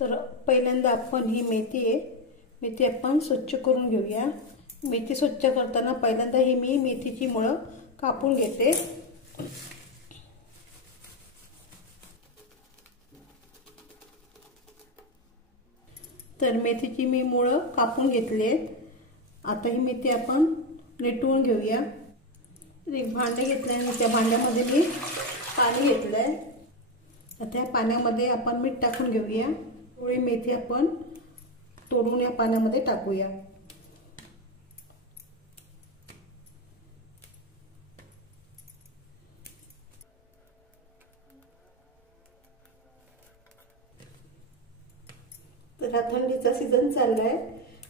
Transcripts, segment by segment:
तर पहिल्यांदा आपण ही मेथी आपण स्वच्छ करून घेऊया। मेथी स्वच्छ करताना पहिल्यांदा ही मी मेथीची मुळं कापून घेते। तर मेथीची मी मुळं कापून घेतली आहेत। आता ही मेथी आपण निटवून घेऊया। एक भांडे घेतले आणि त्या भांड्यामध्ये मी पाणी घेतलंय। आता या पाण्यामध्ये आपण मीठ टाकून घेऊया। थोडी मेथी आपण तोडून या पाण्यामध्ये टाकूया। तर हा थंडीचा सीझन चाललाय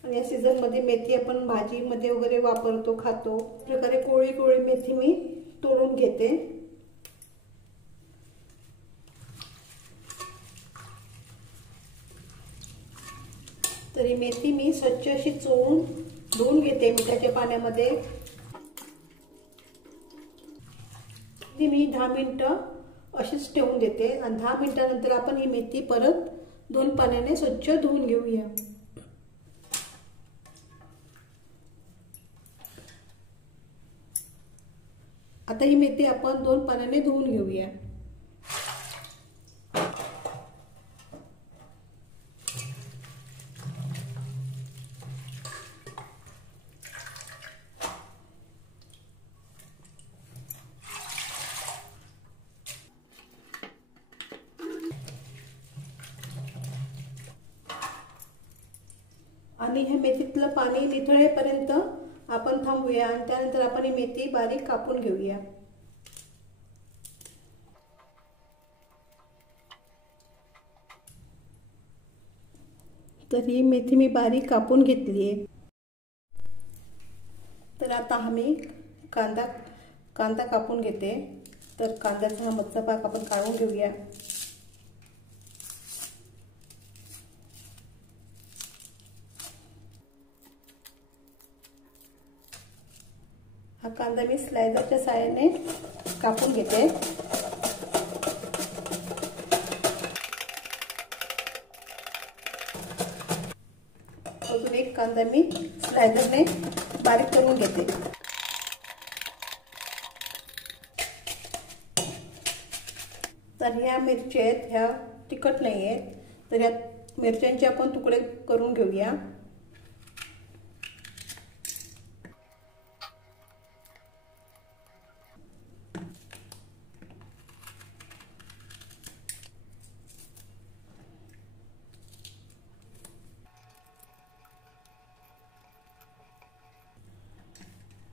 आणि या सीझन मध्ये मेथी आपण भाजीमध्ये वगैरे वापरतो, खातो। प्रकारे कोळी कोळी मेथी मी तोडून घेते। तर ही मेथी मी स्वच्छ अशी चोळून धुवून घेते मिठाच्या पाण्यामध्ये। ती मी 10 मिनिटं अशीच ठेवून देते आणि 10 मिनिटानंतर आपण ही मेथी परत 2 पाण्याने स्वच्छ धुवून घेऊया। आता ही मेथी आपण 2 पाण्याने धुवून घेऊया। आणि हे मेथीतलं पाणी निथळेपर्यंत आपण थांबूया आणि त्यानंतर आपण ही मेथी बारीक कापून घेऊया। तर ही मेथी मी बारीक कापून घेतली आहे। तर आता मी कांदा कापून घेते। तर कांद्याचा हा मधचा भाग आपण काढून घेऊया। हा कांदा मी स्लायसरच्या साहाय्याने कापून घेते। अजून एक कांदा मी स्लायसरने बारीक करून घेते। तर ह्या मिरच्या आहेत, ह्या तिखट नाही आहेत, तर या मिरच्यांचे आपण तुकडे करून घेऊया।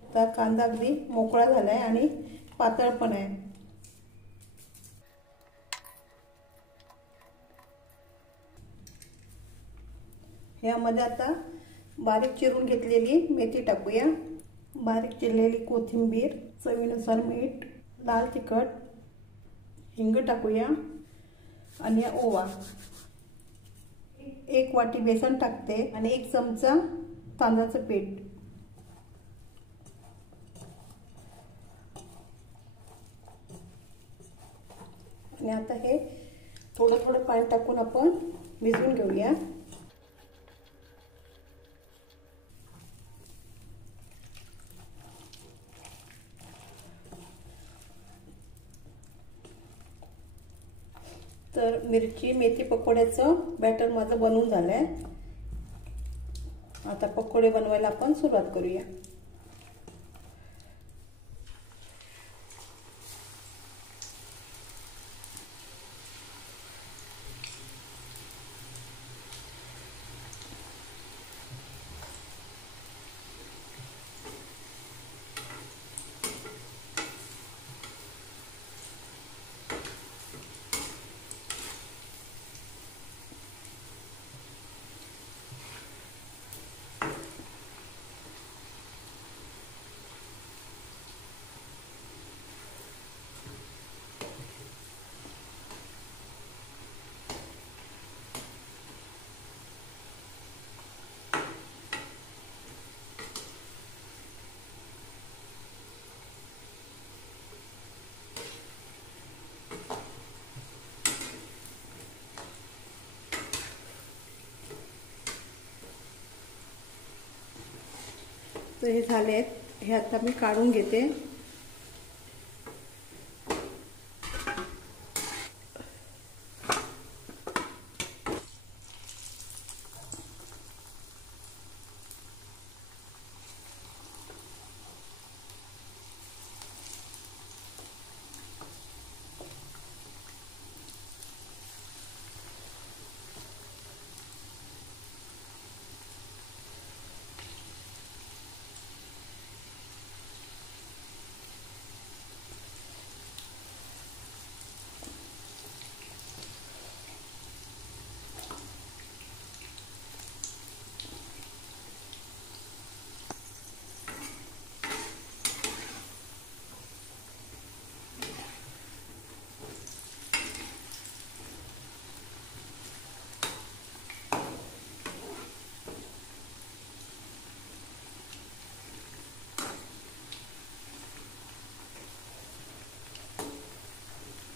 तर कांदा अगदी मोकळा झालाय आणि पातळ पण आहे। यामध्ये आता बारीक चिरून घेतलेली मेथी टाकूया। बारीक चिरलेली कोथिंबीर, चवीनुसार मीठ, लाल तिखट, हिंग टाकूया आणि ओवा। 1 वाटी बेसन टाकते आणि 1 चमचा तांदळाचं पीठ। आणि आता हे थोडं थोडं पाणी टाकून आपण भिजवून घेऊया। तर मिरची मेथी पकोड्याचं बॅटर माझं बनवून झालंय। आता पकोडे बनवायला आपण सुरुवात करूया। तर हे झाले आहेत, हे आता मी काढून घेते।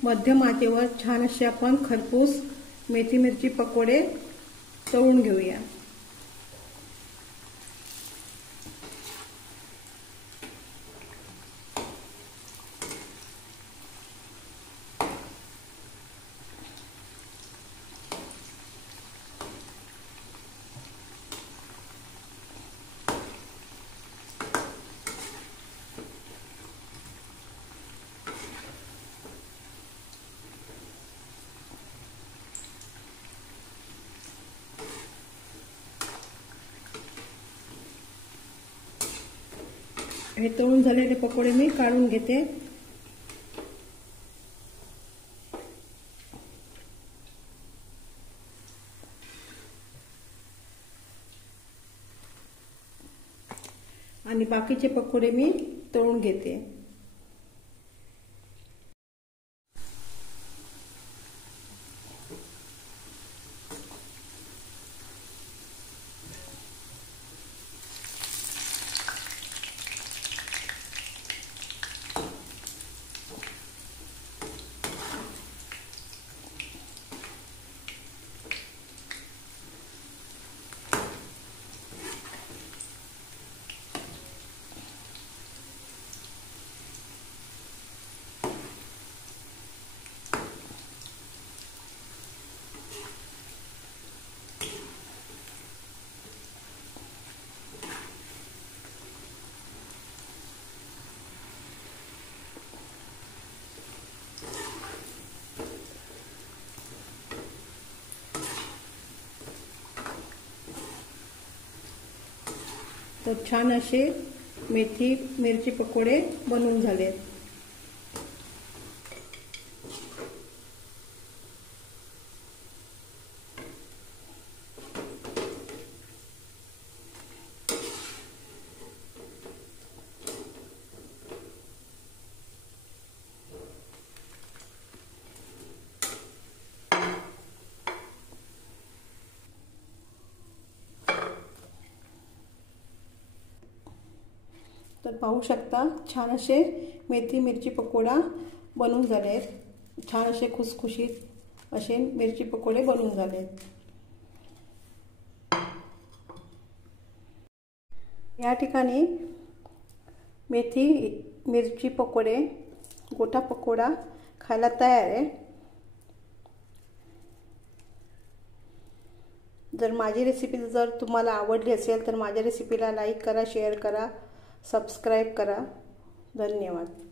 मध्यम आचेवर छान असे आपण खरपूस मेथी मिरची पकोडे तळून घेऊया। हे तळून झालेले पकोडे मी काढून घेते। आणि बाकीचे पकोडे मी तळून घेते। तर छान असे मेथी मिरची पकोडे बनवून झालेत। तर पाहू शकता छान असे मेथी मिरची पकोडा बनवून झाले आहेत। छान असे खुसखुशीत असे मिरची पकोडे बनवून झाले आहेत। या ठिकाणी मेथी मिरची पकोडे गोटा पकोडा खायला तयार आहे। जर माझी रेसिपी जर तुम्हाला आवडली असेल तर माझ्या रेसिपीला लाईक करा, शेअर करा, सबस्क्राइब करा। धन्यवाद।